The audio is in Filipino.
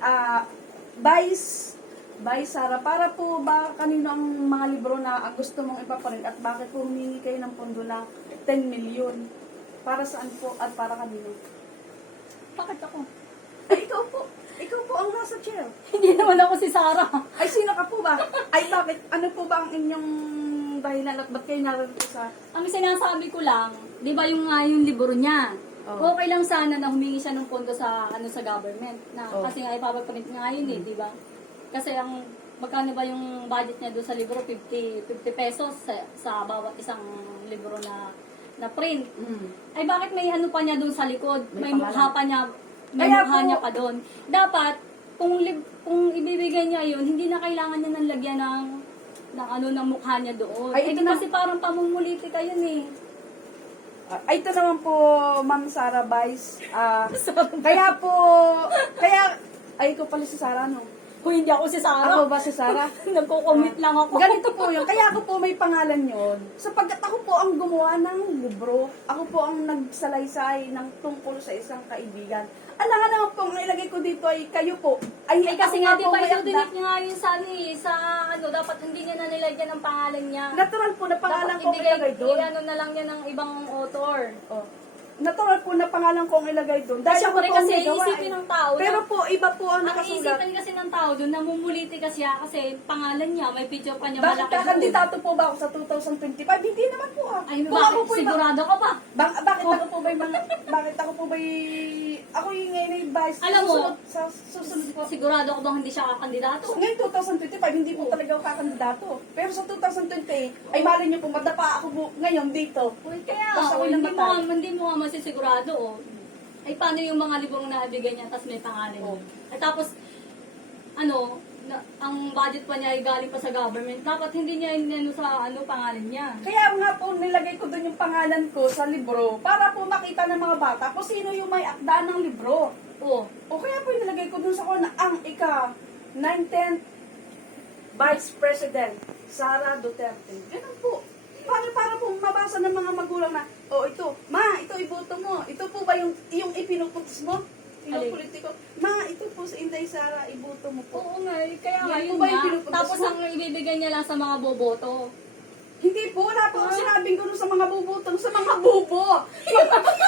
ah, Vice, Vice Sara, para po ba kanino ang mga libro na ang gusto mong ipaprint at bakit po humingi kayo ng pondo na 10 million? Para saan po at para kanino? Bakit ako? Ay, ikaw po. Ikaw po ang nasa chair. Hindi naman ako si Sarah. Ay, sino ka po ba? Ay, bakit? Ano po ba ang inyong dahilan at ba't kayo narito sa... Ang sinasabi ko lang, di ba yung nga yung libro niya? Oo. Okay lang sana na humingi siya ng pondo sa ano sa government na Oo. kasi nga ipapaprint nga yun eh, di ba? Kasi ang magkano ba yung budget niya doon sa libro 50 50 pesos sa, sa bawat isang libro na na print. Mm. Ay bakit may ano pa niya doon sa likod? May May, mukha pa niya. May Kaya mukha po- niya pa doon. Dapat kung lib, kung ibibigay niya yun, hindi na kailangan niya ng lagyan ng ng ano ng mukha niya doon. Ay, Ay, ito na- kasi parang pamumuliti ka yun eh. Ah, ay, ito naman po, Ma'am Sara Vice. Ah, kaya po, kaya, ay, ikaw pala si Sara, no? Kung hindi ako si Sarah, Ako ba si Sara? nagko-commit lang ako. Ganito po yun. Kaya ako po may pangalan yon. Sapagkat ako po ang gumawa ng libro. Ako po ang nagsalaysay ng tungkol sa isang kaibigan. Alangan naman po, ang ilagay ko dito ay kayo po. Ay, Ay kasi nga, di po ba, akda. niya nga yun sa, ano eh, sa ano, dapat hindi niya na nilagyan ng pangalan niya. Natural po na pangalan dapat ko ang ilagay doon. ano na lang niya ng ibang author. Oh. Natural po na pangalan ko ang ilagay doon. Dahil ako Siyempre po ang kasi gawa, isipin eh. ng tao Pero po, iba po ang Ang nakasulat. isipan kasi ng tao doon, namumuliti kasi siya kasi pangalan niya, may picture pa niya Bakit malaki doon. kakandidato po ba ako sa 2025? Hindi naman po ah. Ay, Kung bakit? ako po Sigurado ka ba? Bak- bakit ako po ba'y mga, bakit ako po ba'y, ako yung ngayon ay vice, Alam mo, susunod, sa susunod po. Sigurado ka bang hindi siya kakandidato? Ngayon 2025, hindi po talaga ako kakandidato. Pero sa 2028, ay mali niyo po, madapa ako po ngayon dito. Uy, kaya, Tapos oh, ako'y hindi, mo, hindi mo nga masisigurado, oh. Ay, paano yung mga librong naibigay niya, tapos may pangalan Oh. At tapos, ano, na, ang budget pa niya ay galing pa sa government. Dapat hindi niya inano sa ano pangalan niya. Kaya nga po nilagay ko doon yung pangalan ko sa libro para po makita ng mga bata kung sino yung may akda ng libro. Oh, O kaya po nilagay ko doon sa corner ang ika 910 Vice President Sara Duterte. Ganun po. Para para po mabasa ng mga magulang na, oh ito, ma, ito iboto mo. Ito po ba yung yung ipinuputos mo? Yung politiko. Ma, ito po si Inday Sara, iboto mo po. oo nga, eh, kaya nga Yan po yun ba yung nga. Tapos mo? ang ibibigay niya lang sa mga boboto. Hindi po, wala po akong sinabing gano'n sa mga bubutong, sa mga bubo.